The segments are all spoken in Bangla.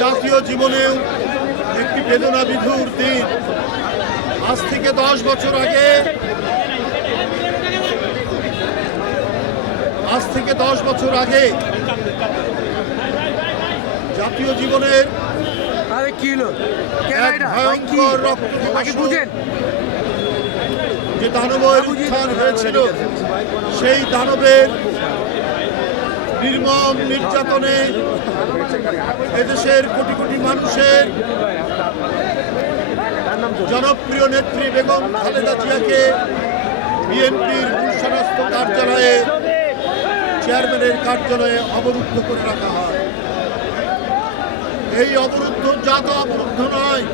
জাতীয় জীবনেও একটি বেদনা বিধুর দিন। আজ থেকে 10 বছর আগে জাতীয় জীবনের এক ভয়ঙ্কর রক্তপিপাসু যে দানবের উত্থান হয়েছিল, সেই দানবের নির্মম নির্যাতনে এদেশের কোটি কোটি মানুষের জনপ্রিয় নেত্রী বেগম খালেদা জিয়াকে বিএনপির গুলশানস্থ কার্যালয়ে চেয়ারম্যানের কার্যালয়ে অবরুদ্ধ করে রাখা হয়। এই অবরুদ্ধ জাত অবরুদ্ধ নয়,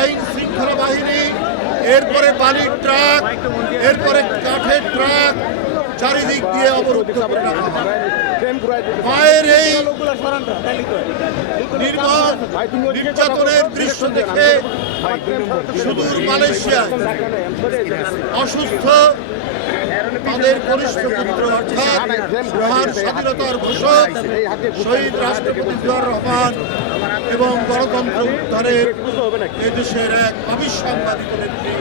আইন শৃঙ্খলা বাহিনী, এরপরে বালির ট্রাক, এরপরে কাঠের ট্রাক চারিদিক দিয়ে অবরুদ্ধ করে রাখা হয়। মায়ের এই নির্মম নির্যাতনের দৃশ্য দেখে সুদূর মালয়েশিয়া অসুস্থ তাদের কনিষ্ঠ পুত্র অর্থাৎ মহান স্বাধীনতার ঘোষক শহীদ রাষ্ট্রপতি জিয়াউর রহমান এবং গণতন্ত্র উদ্ধারের এদেশের এক অবিসংবাদিত নেত্রী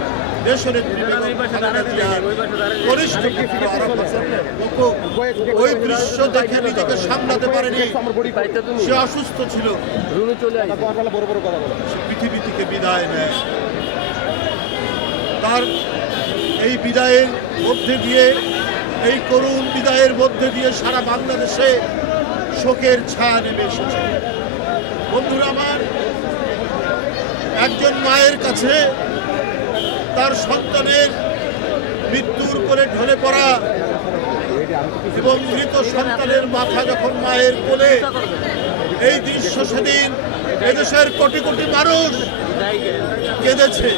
দেশনেত্রী বেগম খালেদা জিয়ার কনিষ্ঠ পুত্র ওই দৃশ্য দেখে নিজেকে সামলাতে পারেনি। সে অসুস্থ ছিল, পৃথিবী থেকে বিদায় নেয়। তার এই বিদায়ের মধ্যে দিয়ে, এই করুণ বিদায়ের মধ্যে দিয়ে সারা বাংলাদেশে শোকের ছায়া নেমে এসেছে। বন্ধুরা আমার, একজন মায়ের কাছে তার সন্তানের মৃত্যুর করে ঢলে পড়া এবং মৃত সন্তানের মাথা যখন মায়ের কোলে, এই দৃশ্য সেদিন এদেশের কোটি কোটি মানুষ কেঁদেছে,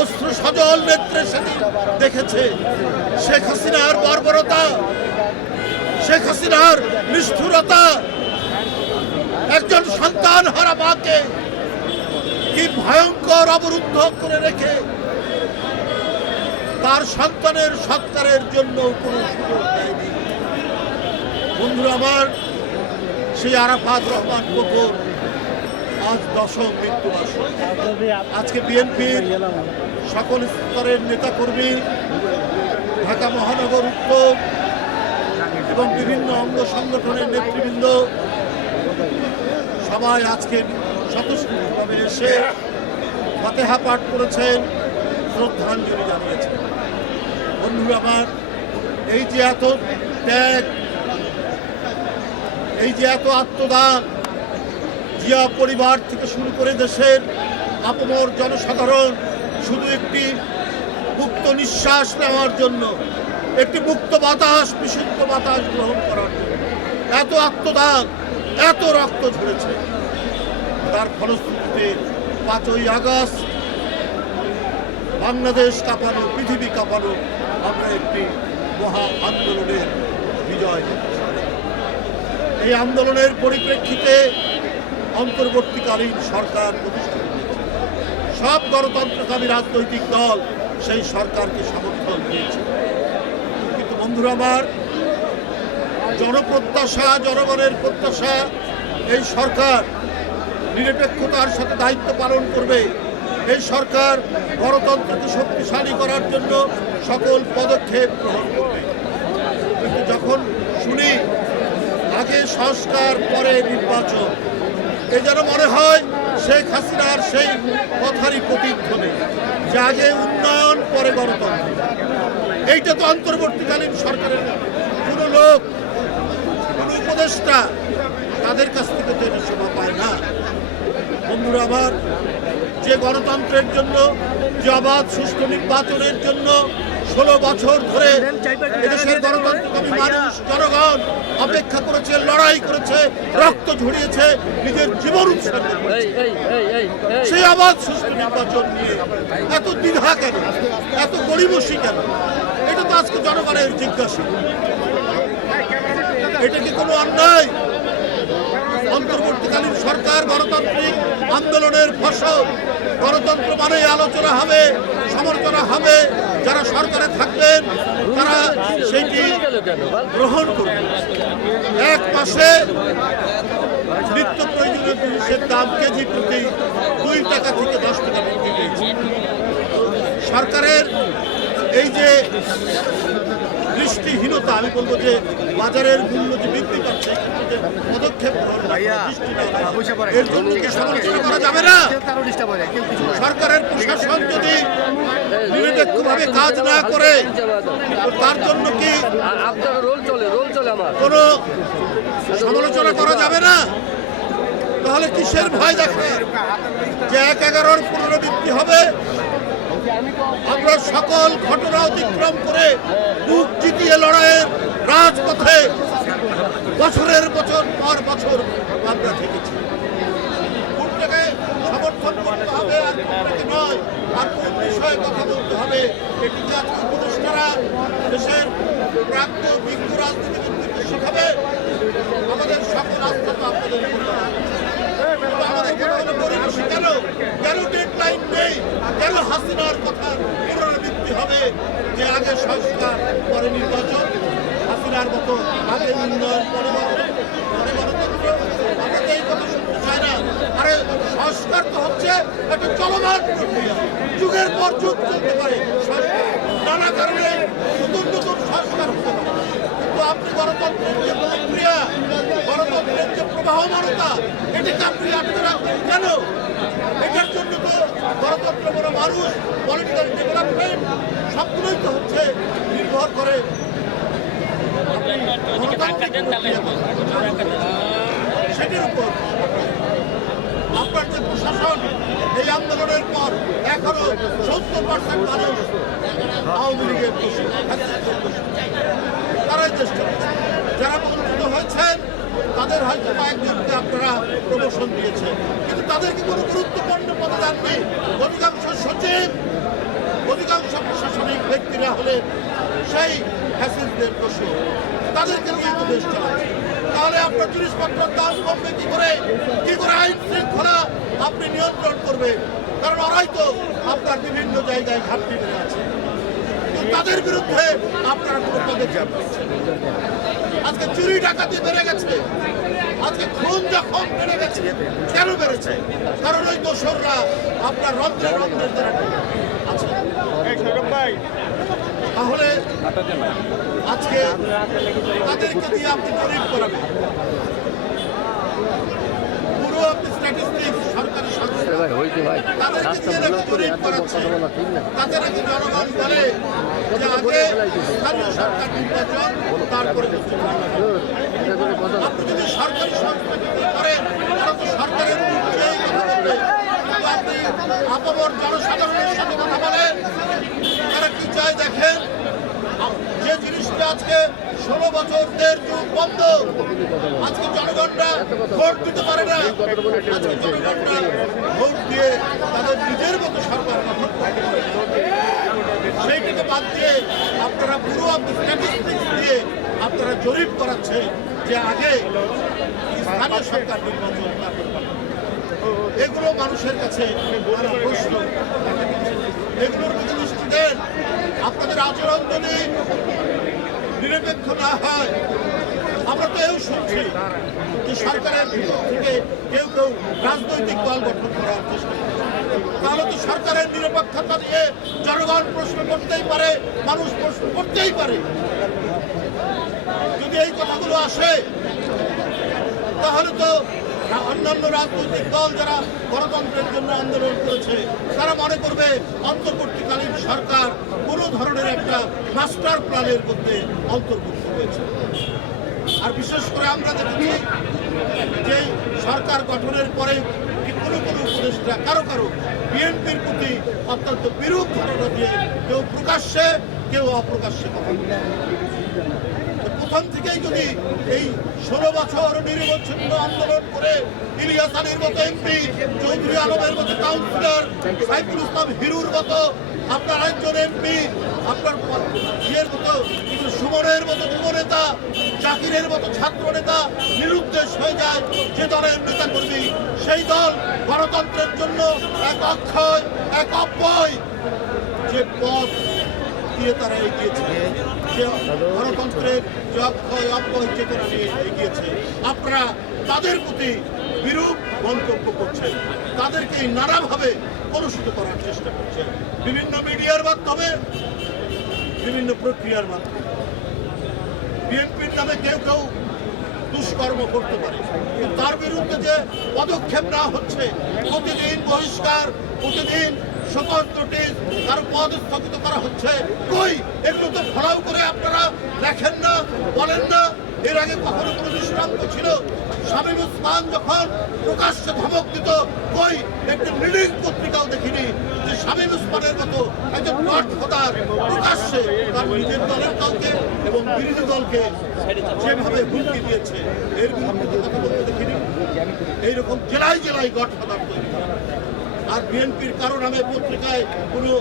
অশ্রু সজল নেত্রে সেদিন দেখেছে। শেখ হাসিনার বর্বরতা, শেখ হাসিনার নিষ্ঠুরতা, একজন সন্তান হারা মাকে কি ভয়ঙ্কর অবরুদ্ধ করে রেখে তার সন্তানের সৎকারের জন্য কোনো সুযোগ দেয়নি। বন্ধুরা আমার, সেই আরাফাত রহমান কোকর আজ 10ম মৃত্যুবাস। আজকে বিএনপির সকল স্তরের নেতাকর্মী, ঢাকা মহানগর উত্তর এবং বিভিন্ন অঙ্গ সংগঠনের নেতৃবৃন্দ সবাই আজকে স্বতঃস্ফূর্তভাবে এসে ফাতেহা পাঠ করেছেন, শ্রদ্ধাঞ্জলি জানিয়েছেন। বন্ধুরা আমার, এই যে এত ত্যাগ, এই যে এত আত্মদান, জিয়া পরিবার থেকে শুরু করে দেশের আপামর জনসাধারণ শুধু একটি মুক্ত নিঃশ্বাস নেওয়ার জন্য, একটি মুক্ত বাতাস, বিশুদ্ধ বাতাস গ্রহণ করার জন্য এত আত্মদান, এত রক্ত ঝরেছে। তার ফলশ্রুতিতে 5ই আগস্ট বাংলাদেশ কাঁপানো, পৃথিবী কাঁপানো আমরা একটি মহা আন্দোলনের বিজয় দেখেছি। এই আন্দোলনের পরিপ্রেক্ষিতে অন্তর্বর্তীকালীন সরকার প্রতিষ্ঠিত হয়েছে। সব গণতন্ত্রকামী রাজনৈতিক দল সেই সরকারকে সমর্থন দিয়েছে। কিন্তু বন্ধুরা আমার, জনপ্রত্যাশা, জনগণের প্রত্যাশা, এই সরকার নিরপেক্ষতার সাথে দায়িত্ব পালন করবে। এই সরকার গণতন্ত্রকে শক্তিশালী করার জন্য সকল পদক্ষেপ গ্রহণ করবে। কিন্তু যখন শুনি আগে সংস্কার পরে নির্বাচন, এ যেন মনে হয় শেখ হাসিনার সেই কথারই প্রতিধ্বনি যে আগে উন্নয়ন পরে গণতন্ত্র। এইটা তো অন্তর্বর্তীকালীন সরকারের কোনো লোক, কোনো উপদেষ্টা তাদের কাছ থেকে তো এটা শোভা পায় না। বন্ধুরা আমার, যে গণতন্ত্রের জন্য, যে অবাধ সুষ্ঠু নির্বাচনের জন্য 16 বছর ধরে এদেশের গণতন্ত্রকামী মানুষ, জনগণ অপেক্ষা করেছে, লড়াই করেছে, রক্ত ঝরিয়েছে, নিজের জীবন উৎসর্গ করেছে, সেই অবাধ সুষ্ঠু নির্বাচন নিয়ে এত দ্বিধা কেন, এত গড়িমসি কেন? এটা তো আজকে জনগণের জিজ্ঞাসা। এটা কি কোনো অন্যায়? অন্তর্বর্তীকালীন সরকার গণতান্ত্রিক আন্দোলনের ফসল। গণতন্ত্র মানে আলোচনা হবে, সমালোচনা হবে, যারা সরকারে থাকবেন তারা সেটি গ্রহণ করবে। 1 মাসে নিত্য প্রয়োজনীয় জিনিসের দাম কেজি প্রতি 2 টাকা থেকে 10 টাকা বৃদ্ধি পেয়েছে। সরকারের এই যে দৃষ্টিহীনতা, আমি বলবো যে বাজারের মূল্য যে বৃদ্ধি পাচ্ছে কিন্তু যে পদক্ষেপ এর জন্য কি সমালোচনা করা যাবে না? সরকারের প্রশাসন যদি নিরপেক্ষভাবে কাজ না করে তার জন্য কি কোনো সমালোচনা করা যাবে না? তাহলে কিসের ভয় দেখে যে 1/11 পুনরাবৃত্তি হবে? আমরা সকল ঘটনা অতিক্রম করে বুক জিতিয়ে লড়াইয়ের রাজপথে বছরের বছর পর বছর আমরা থেকেছি। কোনটাকে সমর্থন করতে হবে আর কোনটাকে নয়, আর কোন বিষয়ে কথা বলতে হবে এটিকে আজকে উপদেষ্টারা দেশের প্রাপ্ত বিজ্ঞ রাজনীতিবিদদেরকে শেখাবে। আমাদের সকল আস্থা তো আপনাদের উপর। আমাদের কোনো পরিবেশে কেন ডেডলাইন নেই? কেন হাসিনার কথার পুনরাবৃত্তি হবে যে আগে সংস্কার পরে নির্বাচন, হাসিনার মতো আগে উন্নয়ন পরে গণতন্ত্র? আমরা তো এই কথা শুনতে চাই না। আরে সংস্কার তো হচ্ছে একটা চলমান প্রক্রিয়া, যুগের পর যুগ চলতে পারে সংস্কার, নানা কারণে নতুন নতুন সংস্কার হতে পারে। কিন্তু আপনি গণতন্ত্রের যে প্রক্রিয়া, গণতন্ত্রের যে প্রবাহমানতা, এটাকে আপনি আটকে রাখবেন কেন? এটার জন্য তো গণতন্ত্র বড় মানুষ, পলিটিক্যাল ডেভেলপমেন্ট সবগুলোই তো হচ্ছে নির্ভর করে সেটির উপর। আপনার যে প্রশাসন এই আন্দোলনের পর এখনো 70% মানুষ আওয়ামী লীগের দোষী, তারাই চেষ্টা করছে। যারা বঞ্চিত হয়েছেন তাদের হয়তো কয়েকজনকে আপনারা প্রমোশন দিয়েছেন, কিন্তু তাদেরকে কোনো গুরুত্বপূর্ণ পদে দেননি। অধিকাংশ সচিব, অধিকাংশ প্রশাসনিক ব্যক্তিরা হলে সেই ফ্যাসিস্টদের দোষী, তাদেরকে নিয়ে তো দেশ চালাচ্ছে। তাহলে আপনার জিনিসপত্রের দাম কমবে কি করে? আইন শৃঙ্খলা আপনি নিয়ন্ত্রণ করবেন? কারণ ওরাই তো আপনার বিভিন্ন জায়গায় ঘাটতি বেড়ে আছে, তাদের বিরুদ্ধে আপনারা কোনো পদক্ষেপ নিচ্ছেন। আজকে চুরি ডাকাতি বেড়ে গেছে, আজকে খুন যখন বেড়ে গেছে। কেন বেড়েছে? কারণ ওই দোসররা আপনার রন্ধ্রের দ্বারা আছে। তাহলে আজকে তাদেরকে দিয়ে আপনি জরিপ করাবেন। পুরো আপনি স্ট্যাটিস্টিক্স সরকারি সংস্থা তাদেরকে দিয়ে নাকি জরিপ করাচ্ছে। তাতে নাকি জনগণ বলে যে আগে স্থানীয় সরকার নির্বাচন, তারপরে আপনি যদি সরকারি সংস্থা করেন তারা তো সরকারের বিরুদ্ধেই কথা বলবে। কিন্তু আপনি আপামর জনসাধারণের সাথে কথা বলেন, তারা কি চায় দেখেন। যে জিনিসটা আজকে 16 বছর দেড় যুগ বন্ধ, আজকে জনগণরা ভোট দিতে পারে না। আজকে জনগণরা ভোট দিয়ে তাদের নিজের মতো সরকার গঠন করে, সেইটাকে বাদ দিয়ে আপনারা পুরো স্ট্যাটিস্টিক্স দিয়ে আপনারা জরিপ করাচ্ছেন যে আগে স্থানীয় সরকার নির্বাচন। এগুলো মানুষের কাছে প্রশ্ন, এগুলোর দিকে দৃষ্টি দেন। আপনাদের আচরণ যদি নিরপেক্ষ না হয়, আমরা তো এও শুনছি যে সরকারের ভিতর থেকে কেউ কেউ রাজনৈতিক দল গঠন করার চেষ্টা করছে। তাহলে তো সরকারের নিরপেক্ষতা নিয়ে জনগণ প্রশ্ন করতেই পারে, মানুষ প্রশ্ন করতেই পারে। যদি এই কথাগুলো আসে তাহলে তো অন্যান্য রাজনৈতিক দল যারা গণতন্ত্রের জন্য আন্দোলন করেছে তারা মনে করবে অন্তর্বর্তীকালীন সরকার কোনো ধরনের একটা মাস্টার প্ল্যানের মধ্যে অন্তর্ভুক্ত হয়েছে। আর বিশেষ করে আমরা দেখেছি যে সরকার গঠনের পরে কোনো কোনো উপদেষ্টা কারো কারো বিএনপির প্রতি অত্যন্ত বিরূপ ঘটনা দিয়ে কেউ প্রকাশ্যে কেউ অপ্রকাশ্যে কথা বলে। প্রথম থেকেই যদি এই 16 বছর নির্বাচন আন্দোলন করে ইলিয়াস আলীর মতো এমপি, চৌধুরী আলমের মতো কাউন্সিলর, সাইফুল ইসলাম হিরুর মতো আপনার একজন এমপি, আপনার ইয়ের মতো সুমনের মতো যুব নেতা, জাকিরের মতো ছাত্র নেতা নিরুদ্দেশ হয়ে যায় যে দলের নেতা কর্মী, সেই দল গণতন্ত্রের জন্য এক অক্ষয় এক অব্যয় যে পথ দিয়ে তারা এগিয়েছে, যে গণতন্ত্রের যে অক্ষয় অব্যয় চেতনা নিয়ে এগিয়েছে, আপনারা তাদের প্রতি বিরূপ মন্তব্য করছেন, তাদেরকে নানাভাবে কলুষিত করার চেষ্টা করছেন বিভিন্ন মিডিয়ার মাধ্যমে, বিভিন্ন প্রক্রিয়ার মাধ্যমে। বিএনপির নামে কেউ কেউ দুষ্কর্ম করতে পারে, কিন্তু তার বিরুদ্ধে যে পদক্ষেপ নেওয়া হচ্ছে, প্রতিদিন বহিষ্কার, প্রতিদিন শপথ নোটিশ, তার পদ স্থগিত করা হচ্ছে, কই এগুলো তো ফলাও করে আপনারা দেখেন না, বলেন না? এর আগে কখনো কোনো দৃষ্টান্ত ছিল? শামীম ওসমান যখন প্রকাশ্যে ধমক দিত, কই একটি লিডিং পত্রিকাও দেখিনি যে শামীম ওসমানের মতো একজন গডফাদার প্রকাশ্যে তার নিজের দলের কাউকে এবং বিরোধী দলকে যেভাবে হুমকি দিয়েছে, এর বিরুদ্ধে কথা বলতে দেখিনি। এইরকম জেলায় জেলায় গডফাদার তৈরি করে। আর বিএনপির কারো নামে পত্রিকায় কোনো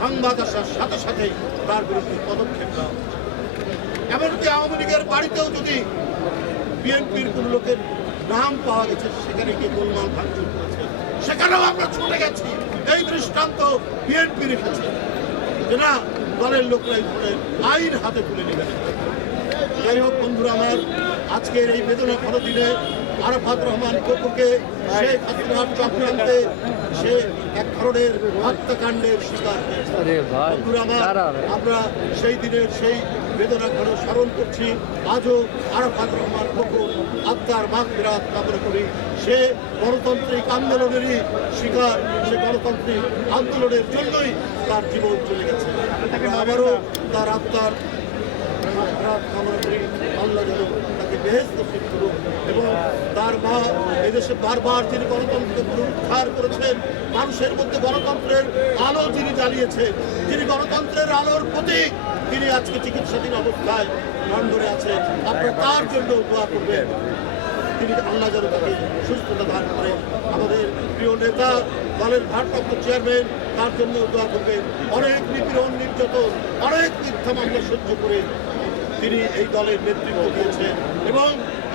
সংবাদ আসার সাথে সাথেই তার বিরুদ্ধে পদক্ষেপ নেওয়া হচ্ছে। এমনকি আওয়ামী লীগের বাড়িতেও যদি বিএনপির কোনো লোকের নাম পাওয়া গেছে, সেখানে গিয়ে গোলমাল ভাঙচুর করেছে, সেখানেও আমরা ছুটে গেছি। এই দৃষ্টান্ত বিএনপি রেখেছে যে না, দলের লোকরা এই ধরনের আইন হাতে তুলে নেবেন। যাই হোক বন্ধুরা আমার, আজকের এই বেদনা ঘন দিনে আরাফাত রহমান কোকোকে শেখ হাসিনার চক্রান্তে সে এক ধরনের হত্যাকাণ্ডের শিকার হয়েছে। বন্ধুরা আমার, আমরা সেই দিনের সেই বেদনা ঘন স্মরণ করছি। আজও আরাফাত রহমান কোকো আত্মার মাগফিরাত কামনা করি। সে গণতান্ত্রিক আন্দোলনেরই শিকার, সে গণতান্ত্রিক আন্দোলনের জন্যই তার জীবন চলে গেছে। আবারও তার আত্মার কামনা করি, আল্লাহ যেন তাকে বেহেশত নসিব করুন। এবং তার মা এদেশে বারবার যিনি গণতন্ত্রকে পুনরুদ্ধার করেছেন, মানুষের মধ্যে গণতন্ত্রের আলো যিনি জ্বালিয়েছেন, যিনি গণতন্ত্রের আলোর প্রতীক, তিনি আজকে চিকিৎসাধীন অবস্থায় লন্ডনে আছেন। আপনারা তার জন্য দোয়া করবেন, তিনি আল্লাহ যেন তাকে সুস্থতা দান করেন। আমাদের প্রিয় নেতা, দলের ভারপ্রাপ্ত চেয়ারম্যান, তার জন্য দোয়া করবেন। অনেক নিপীড়ন, নির্যাতন, অনেক মিথ্যা মামলা সহ্য করে তিনি এই দলের নেতৃত্ব দিয়েছেন। এবং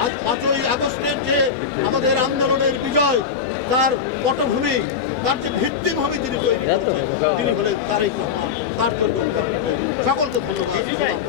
আজ 5ই আগস্টের যে আমাদের আন্দোলনের বিজয়, তার পটভূমি, তার যে ভিত্তিভূমি তিনি তৈরি করেছেন, তিনি হলেন তারেক রহমান। তার জন্য সকলকে ধন্যবাদ।